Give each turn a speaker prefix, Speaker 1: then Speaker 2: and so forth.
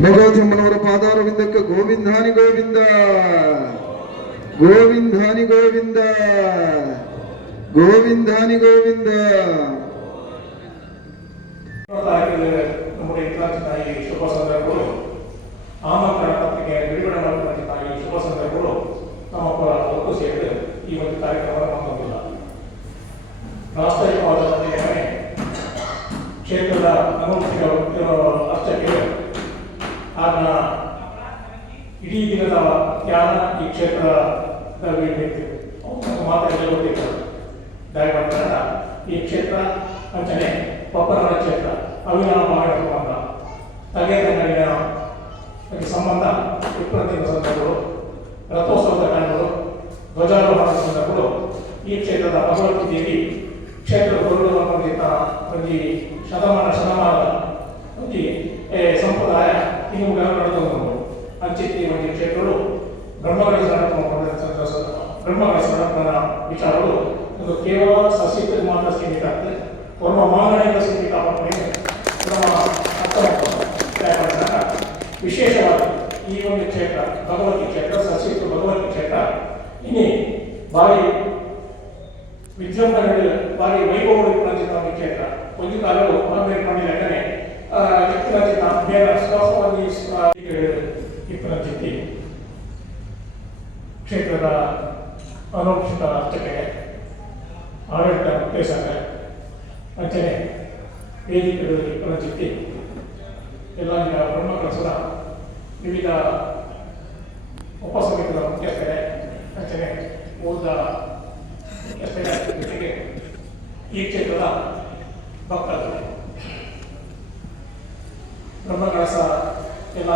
Speaker 1: ರಂಗರಾಜಮ್ಮನವರ ಪಾದಾರವಿಂದಕ್ಕೆ ಗೋವಿಂದಾನಿ ಗೋವಿಂದ ಗೋವಿಂದಾನಿ ಗೋವಿಂದ ಗೋವಿಂದಾನಿ ಗೋವಿಂದ
Speaker 2: ತಾರೀಕಿಗೆ നമ്മുടെ ಇತ್ತೀಚಿನ ಈ ಶುಭ ಸಂದರ್ಭಗಳು ಆಮಂತ್ರಣ ಪತ್ರಿಕೆ ಬಿಡುಗಡೆ ಮಾಡಿದಂತಹ ಈ ಶುಭ ಸಂದರ್ಭಗಳು ನಮ್ಮ ಪರ ಒತ್ತು ಸೇರಿ ಈ ಒಂದು ಕಾರ್ಯಕ್ರಮವನ್ನು ಹೊಂದಿಲ್ಲ ರಾಷ್ಟ್ರೀಯವಾದ ಸಂದೇಹವೇ ಕ್ಷೇತ್ರದ ಅನುಮತಿಗೆ ಅಷ್ಟಕ್ಕೆ ಆತನ ಇಡೀ ದಿನದ ಧ್ಯಾನ ಈ ಕ್ಷೇತ್ರದ ಅವನು ಮಾತ್ರ ಗೊತ್ತಿತ್ತು ದಯಮಾಡಿ ಈ ಕ್ಷೇತ್ರ ಅಂಚನೆ ಪಪ್ಪನ ಕ್ಷೇತ್ರ. ಅವಿನಾಮ ತಗೆದ ನಡುವಿನ ಈ ಸಂಬಂಧ ವಿಪ್ರತಿನ ಸಂದರ್ಭಗಳು ರಥೋತ್ಸವದ ಕಾರಣಗಳು ಧ್ವಜಾರೋಹಣದ ಸಂದರ್ಭಗಳು ಈ ಕ್ಷೇತ್ರದ ಭಗವತಿ ದೇವಿ ಕ್ಷೇತ್ರ ಗೌರವ ಒಂದು ಶತಮಾನ ಶತಮಾನದ ಪ್ರತಿ ಸಂಪ್ರದಾಯ ಇನ್ನು ನಡೆದು ಅಂಚಿತ್ತಿ ಒಂದು ಕ್ಷೇತ್ರಗಳು ಬ್ರಹ್ಮಗಳ ಸನಾತನ ಬ್ರಹ್ಮಗಳ ಸನಾತನ ವಿಚಾರಗಳು ಒಂದು ಕೇವಲ ಸಸ್ಯಕ್ಕೆ ಮಾತ್ರ ಸೀಮಿತ ಆಗ್ತದೆ ಒಬ್ಬ ಮಾನವನಿಂದ ಸೀಮಿತ ನಮ್ಮ ವಿಶೇಷವಾಗಿ ಈ ಒಂದು ಕ್ಷೇತ್ರ ಭಗವತಿ ಕ್ಷೇತ್ರ ಸಸ್ಯಕ್ಕೆ ಭಗವತಿ ಕ್ಷೇತ್ರ, ಇನ್ನೇ ಭಾರಿ ವಿಜೃಂಭಣೆಗಳು ಭಾರಿ ಒಂದು ಕ್ಷೇತ್ರ. ಒಂದು ಕಾಲವು ಹೊರಬೇರೆ ಮಾಡಿದಾಗಲೇ ಚಿತ್ರ ಬೇಗ ಶ್ವಾಸವಾಗಿ ಇಪ್ಪನ ಚಿತ್ತಿ ಕ್ಷೇತ್ರದ ಅನೌಕ್ಷಿತ ಅರ್ಚಕಗೆ ಆಡಳಿತ ನಿರ್ದೇಶಕ ಅಂಚನೆ ವೇದಿಕೆಗಳು ಚಿತ್ತಿ ಎಲ್ಲ ಈಗ ಬ್ರಹ್ಮಕಲಸದ ವಿವಿಧ ಉಪಸಮಿತಿಗಳ ಮುಖ್ಯಸ್ಥರೇ ಅಂಚನೆ ಓದ ಮುಖ್ಯಸ್ಥರ ಜೊತೆಗೆ ಈ ಕ್ಷೇತ್ರದ ಭಕ್ತರು. ಬ್ರಹ್ಮಕಳಸ ಎಲ್ಲ